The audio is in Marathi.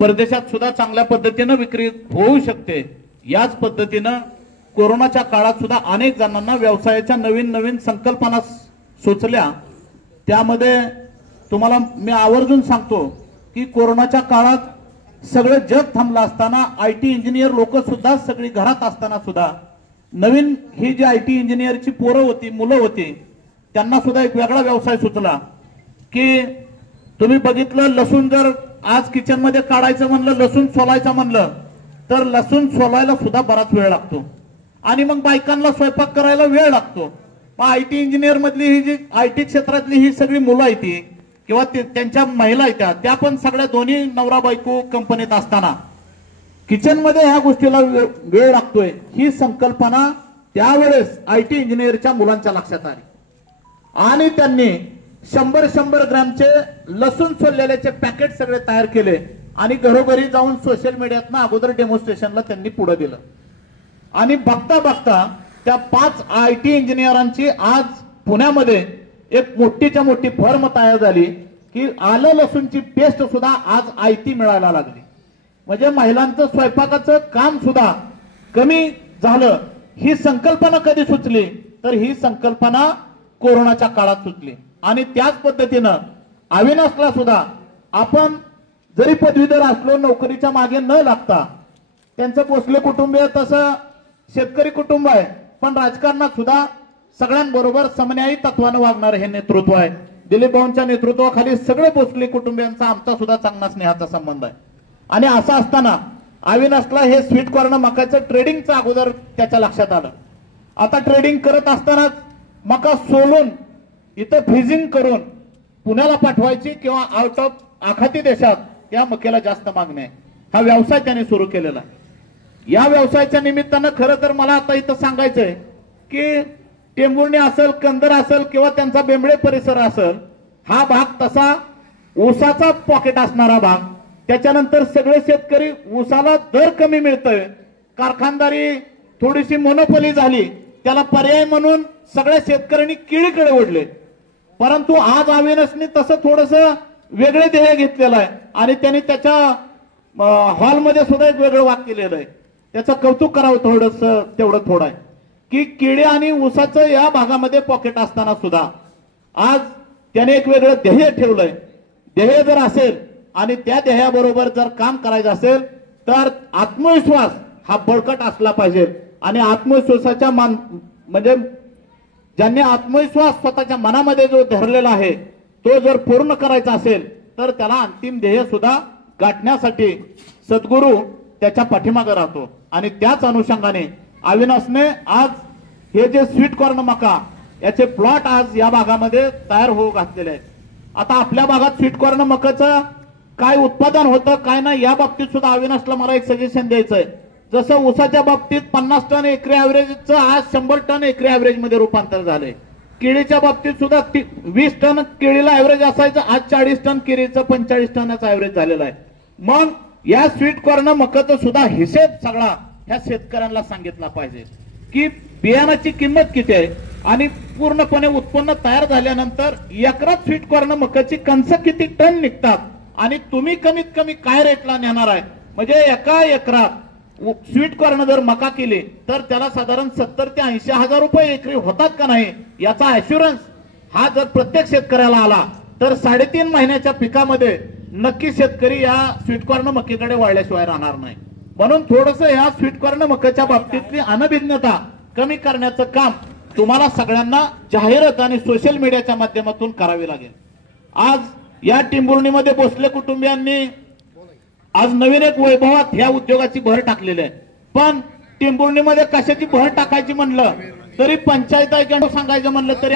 परदेशात सुद्धा चांगल्या पद्धतीने विक्री होऊ शकते। याच पद्धतीने कोरोनाच्या काळात सुद्धा अनेक जणांना व्यवसायाच्या नवीन नवीन संकल्पना सुचल्या। त्यामध्ये तुम्हाला मी आवर्जून सांगतो की कोरोनाच्या काळात सगळे जग थांबलं असताना आयटी इंजिनियर लोक सुद्धा सगळी घरात असताना सुद्धा नवीन ही जी आयटी इंजिनियरची पोरं होती मुलं होती त्यांना सुद्धा एक वेगळा व्यवसाय सुचला की तुम्ही बघितलं लसूण जर आज किचन मध्ये काढायचं म्हणलं लसूण सोलायचं म्हणलं तर लसूण सोलायला सुद्धा बराच वेळ लागतो आणि मग बायकांना स्वयंपाक करायला वेळ लागतो। मग आयटी इंजिनियर मधली ही जी आयटी क्षेत्रातली ही सगळी मुलं आहेत किंवा त्यांच्या महिला आहेत त्या पण सगळ्या दोन्ही नवरा बायको कंपनीत असताना किचन मध्ये ह्या गोष्टीला वेळ लागतोय ही संकल्पना त्यावेळेस आयटी इंजिनियरच्या मुलांच्या लक्षात आली आणि त्यांनी 100 ग्रॅमचे लसूण सोललेल्याचे पॅकेट सगळे तयार केले आणि घरोघरी जाऊन सोशल मीडियातनं अगोदर डेमॉन्स्ट्रेशनला त्यांनी पुढे दिलं आणि बघता बघता त्या 5 आयटी इंजिनियरांची आज पुण्यामध्ये एक मोठीच्या मोठी फर्म तयार झाली की आलं लसूणची पेस्ट सुद्धा आज आयती मिळायला लागली। म्हणजे महिलांचं स्वयंपाकाचं काम सुद्धा कमी झालं। ही संकल्पना कधी सुचली तर ही संकल्पना कोरोनाच्या काळात सुचली आणि त्याच पद्धतीनं अविनाशला सुद्धा आपण जरी पदवीधर असलो नोकरीच्या मागे न लागता त्यांचं भोसले कुटुंबीय तसं शेतकरी कुटुंब आहे पण राजकारणात सुद्धा सगळ्यांबरोबर समन्यायी तत्वानं वागणारं हे नेतृत्व आहे। दिलीप भाऊंच्या नेतृत्वाखाली सगळे भोसले कुटुंबियांचा आमचा सुद्धा चांगला स्नेहाचा संबंध आहे आणि असं असताना अविनाशला हे स्वीट कॉर्न मकाचं ट्रेडिंगचं अगोदर त्याच्या लक्षात आलं। आता ट्रेडिंग करत असतानाच मका सोलून इथं फ्रीजिंग करून पुण्याला पाठवायची किंवा आउट ऑफ आखाती देशात या मक्याला जास्त मागणी आहे। हा व्यवसाय त्याने सुरू केलेला आहे। या व्यवसायाच्या निमित्तानं खरं तर मला आता इथं सांगायचंय की टेंभुर्णी असेल कंदर असेल किंवा त्यांचा बेंबळे परिसर असेल हा भाग तसा ऊसाचा पॉकेट असणारा भाग त्याच्यानंतर सगळे शेतकरी ऊसाला दर कमी मिळतोय कारखानदारी थोडीशी मोनोपोली झाली त्याला पर्याय म्हणून सगळ्या शेतकऱ्यांनी केळीकडे ओढले परंतु आज अविनाशने तसं थोडस वेगळे ध्येय घेतलेलं आहे आणि त्यांनी त्याच्या हॉलमध्ये सुद्धा एक वेगळं वाक्य केलेलं आहे। त्याचं कौतुक करावं तेवढं थोडं आहे की केळी आणि ऊसाचं या भागामध्ये पॉकेट असताना सुद्धा आज त्याने एक वेगळं ध्येय ठेवलंय। ध्येय जर असेल आणि त्या ध्येयाबरोबर जर काम करायचं असेल तर आत्मविश्वास हा बळकट असला पाहिजे आणि आत्मविश्वासाच्या म्हणजे ज्यांनी आत्मविश्वास स्वतःच्या मनामध्ये जो धरलेला आहे तो जर पूर्ण करायचा असेल तर त्याला अंतिम ध्येय सुद्धा गाठण्यासाठी सद्गुरू त्याच्या पाठीमागे राहतो आणि त्याच अनुषंगाने अविनाशने आज हे जे स्वीट कॉर्न मका याचे प्लॉट आज या भागामध्ये तयार होऊ घातलेले आहेत। आता आपल्या भागात स्वीट कॉर्न मकाचं काय उत्पादन होतं काय नाही या बाबतीत सुद्धा अविनाशला मला एक सजेशन द्यायचं आहे। जसं ऊसाच्या बाबतीत 50 टन एकरी ॲव्हरेजचं आज 100 टन एकरी ॲव्हरेज मध्ये रूपांतर झालंय। केळीच्या बाबतीत सुद्धा 20 टन केळीला ॲव्हरेज असायचं आज 40 टन केळीचं 45 टनाचा ॲव्हरेज झालेला आहे। मग या स्वीट कॉर्न मकाचा सुद्धा हिशेब सगळा ह्या शेतकऱ्यांना सांगितला पाहिजे की बियाणाची किंमत किती आहे आणि पूर्णपणे उत्पन्न तयार झाल्यानंतर एकरात स्वीट कॉर्न मकाची कणसं किती टन निघतात आणि तुम्ही कमीत कमी काय रेटला नेणार आहे। म्हणजे एका एकरात स्वीट कॉर्न जर मका केली तर त्याला साधारण 70 ते 80 हजार रुपये एकरी होतात का नाही याचा ॲश्युरन्स हा जर प्रत्येक शेतकऱ्याला आला तर 3.5 महिन्याच्या पिकामध्ये नक्की शेतकरी या स्वीट कॉर्न मक्कीकडे वळल्याशिवाय राहणार नाही। म्हणून थोडंसं या स्वीट कॉर्न मकाच्या बाबतीतली अनभिज्ञता कमी करण्याचं काम तुम्हाला सगळ्यांना जाहिरात आणि सोशल मीडियाच्या माध्यमातून करावे लागेल। आज या टेंभुर्णीमध्ये भोसले कुटुंबियांनी आज नवीन एक वैभवात ह्या उद्योगाची भर टाकलेली आहे पण टेंभुर्णीमध्ये कशाची भर टाकायची म्हणलं तरी पंचायत सांगायचं म्हणलं तरी